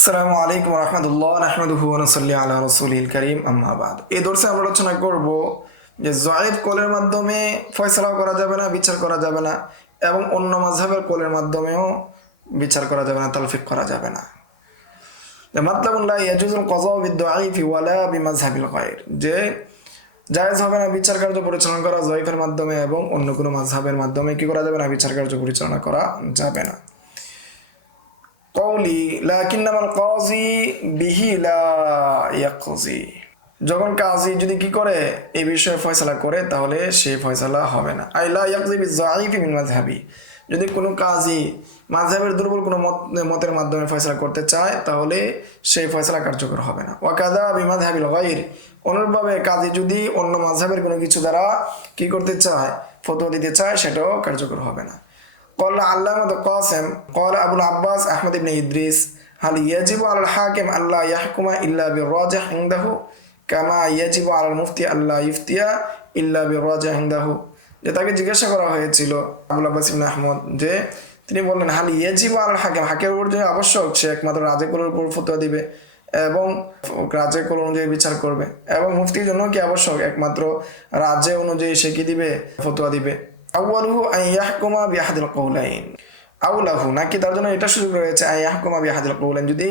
আসসালামু আলাইকুম ওয়া রাহমাতুল্লাহ নাহমাদুহু ওয়া নুসাল্লি আলা রাসূলিল কারীম আম্মা বাদ। এই দর্শে আমরা আলোচনা করব যে যায়েদ কোলের মাধ্যমে ফয়সালা করা যাবে না, বিচার করা যাবে না, এবং অন্য মাযহাবের কোলের মাধ্যমেও বিচার করা যাবে না, তালফিক করা যাবে না। যে মাতলাবুন লা ইয়াজুজুল কাযা বিদ-দাঈফি ওয়ালা বিমাযহাবিল গায়র, যে জায়েজ হবে না বিচার কার্য পরিচালনা করা যায়েফের মাধ্যমে এবং অন্য কোনো মাযহাবের মাধ্যমে কি করা যাবে না, বিচার কার্য পরিচালনা করা যাবে না। কওলি লাকিন্নামাল কাযী বিহি লা ইয়াকযী, যখন কাজী যদি কি করে এই বিষয়ে ফয়সালা করে তাহলে সেই ফয়সালা হবে না। আই লা ইয়াকযী বিয-যাঈফি মিন মাযহাবি, যদি কোনো কাজী মাযহাবের দুর্বল কোনো মতের মাধ্যমে ফয়সালা করতে চায় তাহলে সেই ফয়সালা কার্যকর হবে না। ওয়া কাযা বিমাযহাবিল গায়র, অনুরূপভাবে কাজী যদি অন্য মাযহাবের কোনো কিছু দ্বারা কি করতে চায়, ফতোয়া দিতে চায়, সেটাও কার্যকর হবে না। قال العلامة القاسم قال أبو العباس أحمد بن إدريس هل يجب على الحاكم ألا يحكم إلا بالراجح عنده كما يجب على المفتي ألا يفتي إلا بالراجح عنده। যে তাকে জিজ্ঞাসা করা হয়েছিল আবুল আব্বাস ইবনে আহমদ, যে তিনি বললেন হাল ইয়াজিবু আলাল হাকিম, হাকিমের উপর যে আবশ্যক সে একমাত্র রাজে কোলের উপর ফতোয়া দিবে এবং রাজে কোল অনুযায়ী বিচার করবে, এবং মুফতির জন্য কি আবশ্যক একমাত্র রাজে অনুযায়ী সে কি দিবে, ফতোয়া দিবে। আউয়ালুহু আন ইয়াহকুমা বিআহাদিল কওলাইন, আউলাহু নাকি তার জন্য এটা সুযোগ রয়েছে আন ইয়াহকুমা বিআহাদিল কওলাইন, যদি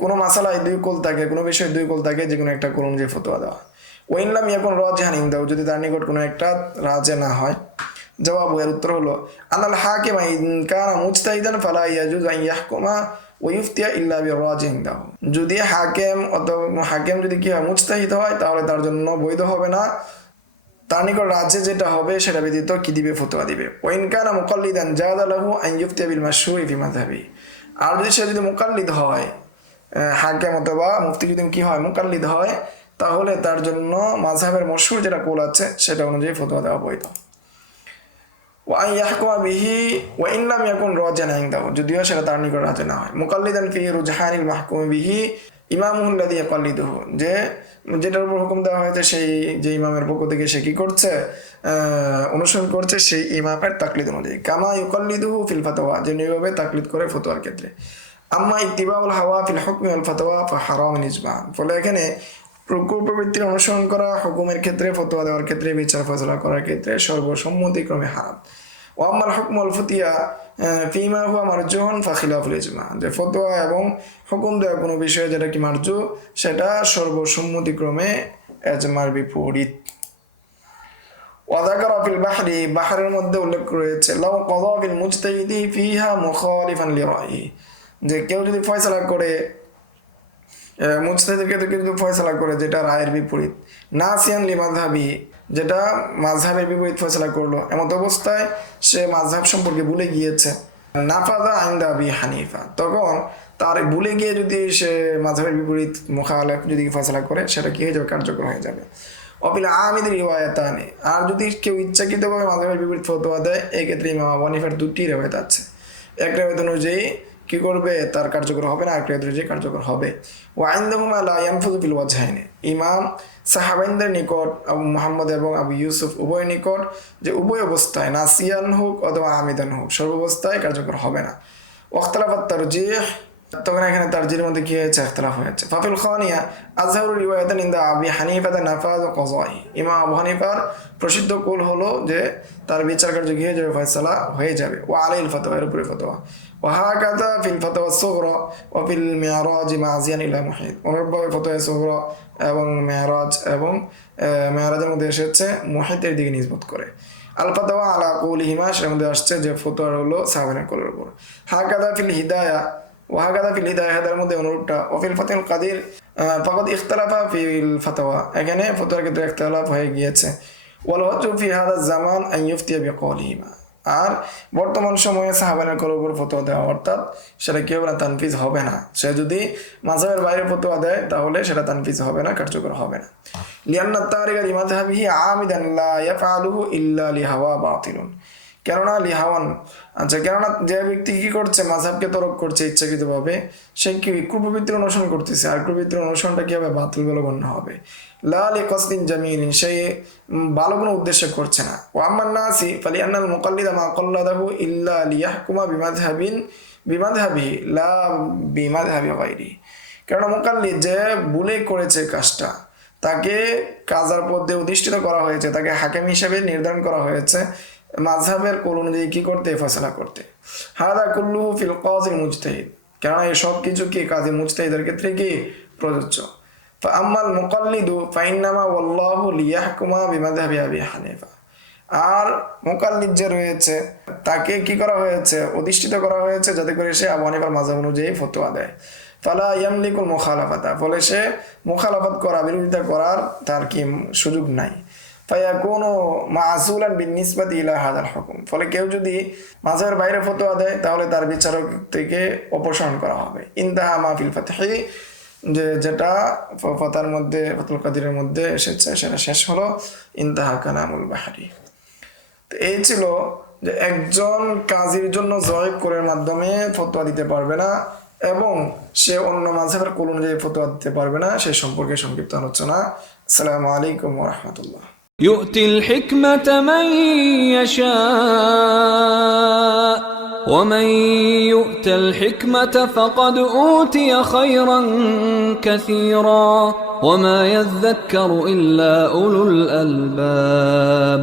কোনো মাসালায় দুই কোল থাকে, কোনো বিষয়ে দুই কোল থাকে, যে কোনো একটা কোল অনুযায়ী ফতোয়া দেওয়া। ওয়া ইন লাম ইয়াকুন রাজিহান ইনদাহু, যদি তার নিকট কোনো একটা রাজে না হয়। জবাব, এর উত্তর হলো আনাল হাকিমা ইন কানা মুজতাহিদান ফালা ইয়াজুজ আন ইয়াহকুমা ওয়া ইফতিয়া ইল্লা বিরাজিহ ইনদাহু, যদি হাকিম যদি কি হয়, মুজতাহিদ হয়, তাহলে তার জন্য বৈধ হবে না, তার নিকট রাজ্যে যেটা হবে সেটা ব্যতীত কি দিবে, ফতোয়া দিবে। ওয়াইন কানা মুকাল্লিদান জাযা লাহু আন ইফতিয়া বিল মাশহুরি ফি মাযহাবি, আর যদি সে যদি মুকাল্লিদ হয়, হাকিম অথবা মুফতি যদি কি হয়, মুকাল্লিদ হয়, তাহলে তার জন্য মাযহাবের মশহুর যেটা কৌল আছে সেটা অনুযায়ী ফতোয়া দেওয়া বৈধ। ওয়া আন ইয়াহকুমা বিহি ওয়া ইন লাম ইয়াকুন রাজিহান ইনদাহু, যদিও সেটা তার নিকট রাজি না হয়। মুকাল্লিদান ফি রুজহানিল মাহকুম বিহি ইমামুল লাযী ইয়াকাল্লিদুহু, যে যেটার উপর হুকুম দেওয়া হয়েছে সেই যে ইমামের পক্ষ থেকে সে কি করছে, অনুসরণ করছে সেই ইমামের তাকলিদ অনুযায়ী। কামা ইউকাল্লিদুহু ফিল ফাতওয়া, যে নিয়মভাবে তাকলিদ করে ফতোয়ার ক্ষেত্রে। আম্মা ইত্তিবাউল হাওয়া ফিল হুকমি ওয়াল ফাতওয়া ফাহারাম ইজমাআন, ফলে এখানে প্রবৃত্তির অনুসরণ করা হুকুমের ক্ষেত্রে, ফতোয়া দেওয়ার ক্ষেত্রে, বিচার ফয়সালা করার ক্ষেত্রে সর্বসম্মতিক্রমে হারাম। ওয়া আম্মাল হুকমু ওয়াল ফুতিয়া ফিমা হুয়া মারজুহুন ফাখিলাফুল ইজমা, যে ফতোয়া এবং হুকুম দেওয়া কোনো বিষয়ে যেটা কি মারজু, সেটা সর্বসম্মতিক্রমে ইজমার বিপরীত। ওয়া যাকারা ফিল বাহরি, বাহরের মধ্যে উল্লেখ রয়েছে লাউ কাযা বিল মুজতাহিদি ফিহা মুখালিফান লিরাইহি, যে কেউ যদি ফয়সালা করে, মুজতাহিদের ক্ষেত্রে কিন্তু ফয়সালা করে যেটা রায়ের বিপরীত, নাসিয়ান লি মাযহাবি, যেটা মাযহাবের বিপরীত ফয়সালা করলো, এমত অবস্থায় সে মাযহাব সম্পর্কে ভুলে গিয়েছে, নাফাযা ইনদা আবি হানিফা, তখন তার ভুলে গিয়ে যদি সে মাযহাবের বিপরীত মুখালাফ যদি ফয়সালা করে, সেটা কি হয়ে যাবে, কার্যকর হয়ে যাবে। অবিল আমিদের রিওয়ায়াতানি, আর যদি কেউ ইচ্ছাকৃতভাবে মাযহাবের বিপরীত ফতোয়া দেয়, এই ক্ষেত্রে ইমাম আবু হানিফার দুটি রিওয়ায়াত আছে, এক রিওয়ায়াত অনুযায়ী কি করবে, তার কার্যকর হবে না, আরেকটা অনুযায়ী কার্যকর হবে। ওয়া ইনদাহুমা লা ইয়ানফুযু ফিল ওয়াজহাইনি, ইমাম সাহাবাইনদের নিকট আবু মুহাম্মদ এবং আবু ইউসুফ উভয় নিকট যে উভয় অবস্থায়, নাসিয়ান হোক অথবা আমিদান হোক, সর্বাবস্থায় কার্যকর হবে না। ওয়াখতালাফাত তারজিহ, তখন এখানে তারজিহের মধ্যে কি হয়েছে, ইখতিলাফ হয়েছে। ফাফিল খানিয়া আযহারু রিওয়ায়াতান ইনদা আবি হানিফা নাফায কাযাহি, ইমাম আবু হানিফার প্রসিদ্ধ কৌল হলো যে তার বিচার কার্য কি হয়ে যাবে, ফয়সালা হয়ে যাবে। ওয়া আলাইহিল ফাতওয়া, এর উপরে ফতোয়া। ওয়া হাকাযা ফিল ফাতওয়া সুগরা ওয়া ফিল মিরাজ মাযিয়ান ইলা মুহিত, অনুরূপভাবে ফতোয়া সুগরা এবং মিরাজ এবং মিরাজের মধ্যে এসেছে মুহিতের দিকে নিসবত করে। আল ফাতওয়া আলা কওলিহিমা, সের মধ্যে আসছে যে ফতোয়া হলো সাহাবাদের কওলের উপর। হাকাযা ফিল হিদায়া ওয়াহাকাদা ফিল হিদায়া, হেদার মধ্যে অনুরূপটা। ওয়াফিল ফাতিহুল কাদির ফাকাদ ইখতালাফা ফিল ফাতওয়া, এখানে ফতোয়ার ক্ষেত্রে ইখতিলাফ হয়ে গিয়েছে। ওয়াল ওয়াজহু ফি হাদা জামান আন ইফতিয়া বিকাওলিহিমা, আর বর্তমান সময়ে সাহাবাদের কওলের উপর ফতোয়া দেওয়া, অর্থাৎ সেটা কি হবে না, তানফিজ হবে না। সে যদি মাযহাবের বাইরে ফতোয়া দেয় তাহলে সেটা তানফিজ হবে না, কার্যকর হবে না। লিআন্না তারিকা লিমাযহাবিহি আমিদান লা ইয়াফআলুহু ইল্লা লিহাওয়া বাতিলুন, কেননা লিহাওয়ান, আচ্ছা, কেননা যে ব্যক্তি কি করছে, মাযহাবকে তরক করছে ইচ্ছাকৃতভাবে, সে কি কুপ্রবৃত্তির অনুসরণ করতেছে, আর কুপ্রবৃত্তির অনুসরণটা কি হবে, বাতিল বলে গণ্য হবে। লা লিকাসদিন জামিলিন, সে ভালো কোনো উদ্দেশ্য করছে না। ওয়া আম্মান নাসি ফালিআন্নাল মুকাল্লিদা মা কাল্লাদাহু ইল্লা লিয়াহকুমা বিমাযহাবিন বিমাযহাবি লা বিমাযহাবি গায়রি, কারণ মুকাল্লিদ যে ভুলে করেছে কাজটা তাকে কাজার পথে অধিষ্ঠিত করা হয়েছে, তাকে হাকিম হিসেবে নির্ধারণ করা হয়েছে মাযহাবের কৌল অনুযায়ী কি করতে, ফয়সালা করতে। হাদা কুল্লুহু ফিল কাযিল মুজতাহিদ, কারণ এই সব কিছু কি কাজী মুজতাহিদের ক্ষেত্রে কি প্রযোজ্য। ফাআম্মাল মুকাল্লিদু ফাইন্নামা ওয়াল্লাহু লিয়াহকুমা বিমাযহাবি আবি হানিফা, আর মুকাল্লিদ যে রয়েছে তাকে কি করা হয়েছে, অধিষ্ঠিত করা হয়েছে যাতে করে সে আবু হানিফার মাযহাব অনুযায়ী ফতোয়া দেয়। ফালা ইয়ামলিকুল মুখালাফাতা, ফলে সে মুখালাফাত করা, বিরোধিতা করার তার কি সুযোগ নাই। ফায়াকুনু মা'সুলান বিনিসবাতি ইলা হাদাল হুকুম, ফলে কেউ যদি মাযহাবের বাইরে ফতোয়া দেয় তাহলে তার বিচারক থেকে অপসারণ করা হবে। ইনতাহা মা ফিল ফাতহি, যেটা ফাতার মধ্যে, ফাতুল কাদিরের মধ্যে এসেছে সেটা শেষ হলো। ইনতাহা কালামুল বাহরি। তো এই ছিল যে একজন কাজীর জন্য জয়ীব কোরের মাধ্যমে ফতোয়া দিতে পারবে না এবং সে অন্য মাযহাবের কৌল অনুযায়ী ফতোয়া দিতে পারবে না, সে সম্পর্কে সংক্ষিপ্ত আলোচনা। আসসালামু আলাইকুম ওয়া রাহমাতুল্লাহ। يؤتي الحكمة من يشاء ومن يؤت الحكمة فقد أوتي خيرا كثيرا وما يذكر إلا أولو الألباب.